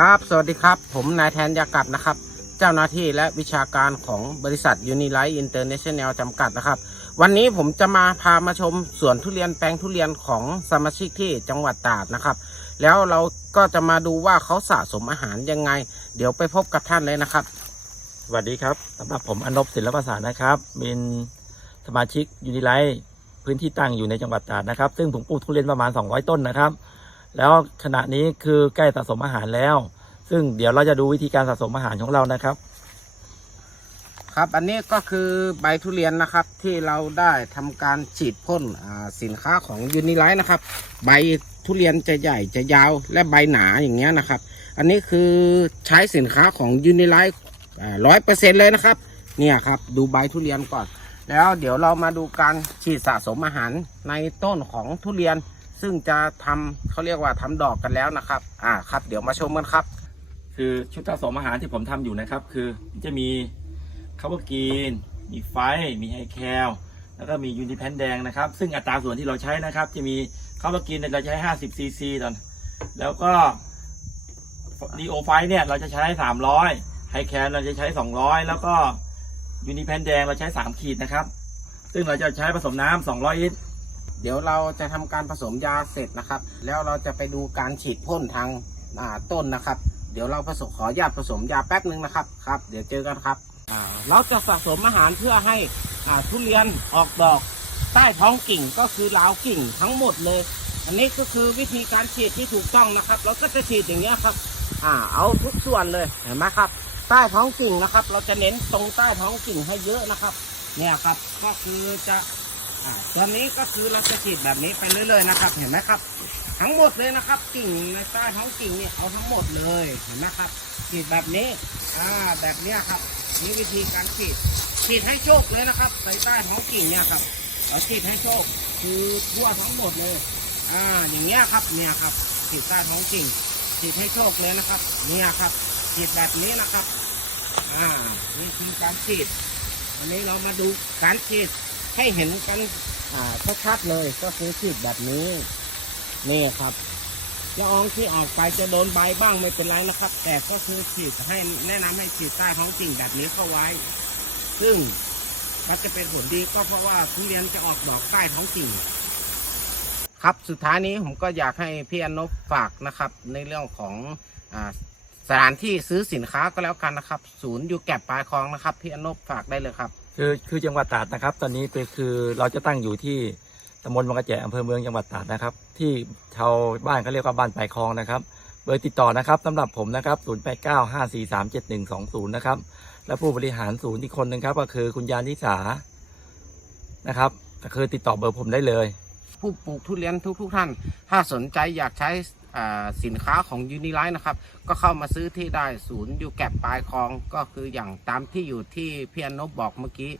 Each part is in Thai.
ครับ สวัสดีครับ ผมนายแทนยากับนะครับ เจ้าหน้าที่และวิชาการของบริษัทยูนิไลท์อินเตอร์เนชั่นแนลจำกัดนะครับ วันนี้ผมจะมาพามาชมสวนทุเรียนแปลงทุเรียนของสมาชิกที่จังหวัดตราดนะครับ แล้วเราก็จะมาดูว่าเขาสะสมอาหารยังไง เดี๋ยวไปพบกับท่านเลยนะครับ สวัสดีครับสำหรับผมอนบศิลปศาสตร์นะครับ เป็นสมาชิกยูนิไลท์พื้นที่ตั้งอยู่ในจังหวัดตราดนะครับ ซึ่งผมปลูกทุเรียนประมาณ 200 ต้นนะครับ แล้วขณะนี้คือใกล้สะสมอาหารแล้ว ซึ่งเดี๋ยวเราจะดูวิธีการสะสมอาหารของเรานะครับ ครับอันนี้ก็คือใบทุเรียนนะครับที่เราได้ทำการฉีดพ่นสินค้าของยูนิไลท์นะครับ ใบทุเรียนจะใหญ่จะยาวและใบหนาอย่างเงี้ยนะครับ อันนี้คือใช้สินค้าของยูนิไลท์ร้อยเปอร์เซ็นเลยนะครับ เนี่ยครับดูใบทุเรียนก่อน แล้วเดี๋ยวเรามาดูการฉีดสะสมอาหารในต้นของทุเรียน ซึ่งจะทำเขาเรียกว่าทำดอกกันแล้วนะครับอ่าครับเดี๋ยวมาชมกันครับ คือชุดสะสมอาหารที่ผมทำอยู่นะครับ คือจะมีคาร์บกีน มีไฟ มีไฮแคลแล้วก็มียูนิแพนแดงนะครับ ซึ่งอัตราส่วนที่เราใช้นะครับ จะมีคาร์บกีนเนี่ยเราใช้ 50ซีซีตอน แล้วก็ดีโอไฟเนี่ยเราจะใช้ 300ไฮแคลเราจะใช้ 200 แล้วก็ยูนิแพนแดงเราใช้ 3 ขีดนะครับ ซึ่งเราจะใช้ผสมน้ำ200ลิตร เดี๋ยวเราจะทำการผสมยาเสร็จนะครับ แล้วเราจะไปดูการฉีดพ่นทางาต้นนะครับ เดี๋ยวเราผสมขอญาตผสมยาแป๊บนึงนะครับครับ เดี๋ยวเจอกันครับเราจะสะสมอาหารเพื่อให้ทุเรียนออกดอกใต้ท้องกิ่งก็คือราวกิ่งทั้งหมดเลย อันนี้ก็คือวิธีการฉีดที่ถูกต้องนะครับ เราก็จะฉีดอย่างเงี้ยครับอ่าเอาทุกส่วนเลยเห็นไหมครับ ใต้ท้องกิ่งนะครับ เราจะเน้นตรงใต้ท้องกิ่งให้เยอะนะครับ เนี่ยครับก็คือจะ อ่าตอนนี้ก็คือเราจะฉีดแบบนี้ไปเรื่อยๆนะครับ เห็นไหมครับ ทั้งหมดเลยนะครับกิ่งในใต้ท้องกิ่งเนี่ยเอาทั้งหมดเลยเห็นไหมครับฉีดแบบนี้อ่าแบบเนี้ยครับนี่วิธีการฉีดฉีดให้โชคเลยนะครับใส่ใต้ท้องกิ่งเนี่ยครับเราฉีดให้โชคคือทั่วทั้งหมดเลยอ่าอย่างเงี้ยครับเนี่ยครับฉีดใต้ท้องกิ่งฉีดให้โชคเลยนะครับ เนี่ยครับฉีดแบบนี้นะครับอ่านี่คือการฉีดวันนี้เรามาดูการฉีด ให้เห็นกันอ่าชัดๆเลยก็คือฉีดแบบนี้ นี่ครับละอองที่ออกไปจะโดนใบบ้างไม่เป็นไรนะครับ แต่ก็คือฉีดให้แนะนำให้ฉีดใต้ท้องกิ่งแบบนี้เข้าไว้ ซึ่งมันจะเป็นผลดีก็เพราะว่าทุเรียนจะออกดอกใต้ท้องกิ่ง ครับสุดท้ายนี้ผมก็อยากให้พี่อนบฝากนะครับ ในเรื่องของอสถานที่ซื้อสินค้าก็แล้วกันนะครับ ศูนย์อยู่แก็บปลายคลองนะครับ พี่อนบฝากได้เลยครับ คือคือจังหวัดตราดนะครับ ตอนนี้เป็นคือเราจะตั้งอยู่ที่ตำบลวังกระแจอำเภอเมืองจังหวัดตราดนะครับ ที่ชาวบ้านเขาเรียกว่าบ้านปลายคลองนะครับ เบอร์ติดต่อนะครับสำหรับผมนะครับ 0895437120 นะครับ และผู้บริหารศูนย์อีกคนหนึ่งครับ ก็คือคุณยานิสานะครับก็คือติดต่อเบอร์ผมได้เลย ผู้ปลูกทุเรียนทุกๆท่าน ถ้าสนใจอยากใช้ สินค้าของยูนิไลท์นะครับ ก็เข้ามาซื้อที่ได้ศูนย์อยู่แก็บปลายคลองก็คืออย่างตามที่อยู่ที่พี่อนบบอกเมื่อกี้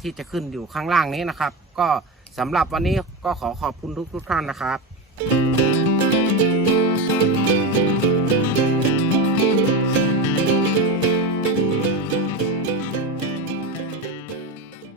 ที่จะขึ้นอยู่ข้างล่างนี้นะครับ ก็สำหรับวันนี้ก็ขอขอบคุณทุกทุกท่านนะครับ